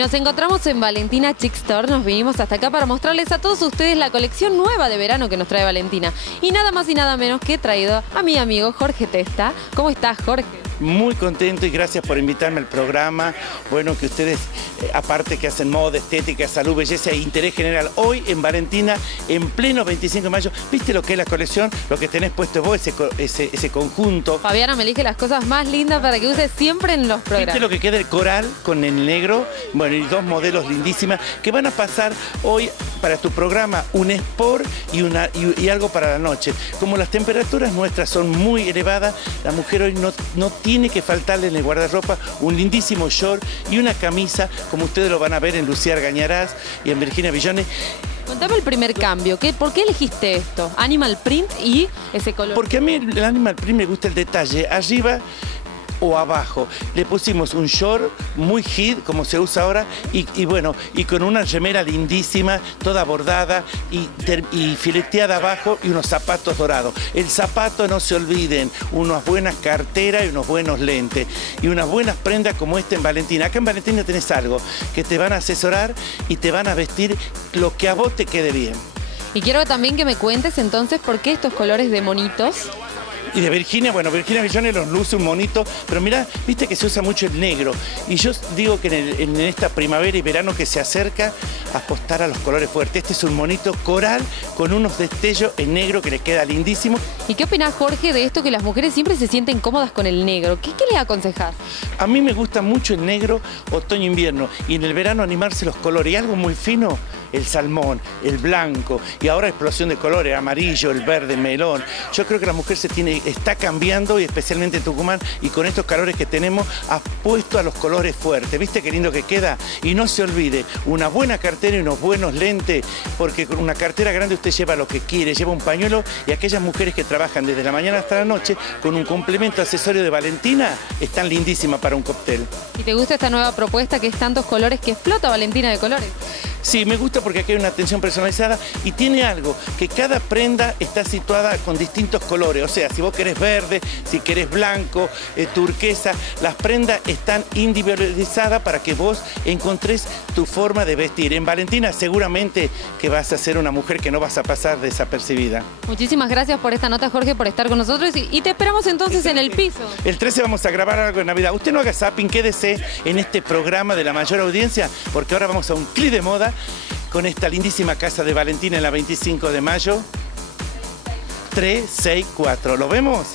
nos encontramos en Valentina Chic Store. Nos vinimos hasta acá para mostrarles a todos ustedes la colección nueva de verano que nos trae Valentina. Y nada más y nada menos que he traído a mi amigo Jorge Testa. ¿Cómo estás, Jorge? Muy contento y gracias por invitarme al programa. Bueno, que ustedes, aparte que hacen moda, estética, salud, belleza e interés general, hoy en Valentina, en pleno 25 de mayo, ¿viste lo que es la colección? Lo que tenés puesto vos, ese conjunto. Fabiana me elige las cosas más lindas para que uses siempre en los programas. ¿Viste lo que queda el coral con el negro? Bueno, y dos modelos lindísimas que van a pasar hoy para tu programa, un sport y algo para la noche. Como las temperaturas nuestras son muy elevadas, la mujer hoy no tiene que faltarle en el guardarropa un lindísimo short y una camisa, como ustedes lo van a ver en Lucía Argañarás y en Virginia Villone. Contame el primer cambio. ¿Por qué elegiste esto? Animal print y ese color. Porque a mí el animal print me gusta el detalle. Arriba o abajo le pusimos un short muy hit, como se usa ahora, y bueno, y con una remera lindísima, toda bordada y fileteada abajo, y unos zapatos dorados. El zapato, no se olviden, unas buenas carteras y unos buenos lentes y unas buenas prendas como esta en Valentina. Acá en Valentina tenés algo que te van a asesorar y te van a vestir lo que a vos te quede bien. Y quiero también que me cuentes entonces por qué estos colores de monitos. Y de Virginia, bueno, Virginia Villone los luce un monito, pero mirá, viste que se usa mucho el negro. Y yo digo que en esta primavera y verano que se acerca, apostar a los colores fuertes. Este es un monito coral con unos destellos en negro que le queda lindísimo. ¿Y qué opinás, Jorge, de esto que las mujeres siempre se sienten cómodas con el negro? ¿Qué les aconsejás? A mí me gusta mucho el negro, otoño-invierno, y en el verano animarse los colores. Y algo muy fino, el salmón, el blanco, y ahora explosión de colores, amarillo, el verde, el melón. Yo creo que la mujer está cambiando, y especialmente en Tucumán, y con estos calores que tenemos, apuesto a los colores fuertes. ¿Viste qué lindo que queda? Y no se olvide, una buena cartera y unos buenos lentes, porque con una cartera grande usted lleva lo que quiere, lleva un pañuelo, y aquellas mujeres que trabajan desde la mañana hasta la noche con un complemento accesorio de Valentina, están lindísimas para un cóctel. ¿Y te gusta esta nueva propuesta que es tantos colores, que explota Valentina de colores? Sí, me gusta porque aquí hay una atención personalizada y tiene algo, que cada prenda está situada con distintos colores. O sea, si vos querés verde, si querés blanco, turquesa, las prendas están individualizadas para que vos encontrés tu forma de vestir. En Valentina seguramente que vas a ser una mujer que no vas a pasar desapercibida. Muchísimas gracias por esta nota, Jorge, por estar con nosotros y te esperamos entonces en el piso. El 13 vamos a grabar algo de Navidad. Usted no haga zapping, quédese en este programa de la mayor audiencia, porque ahora vamos a un clip de moda con esta lindísima casa de Valentina en la 25 de mayo. 364. ¿Lo vemos?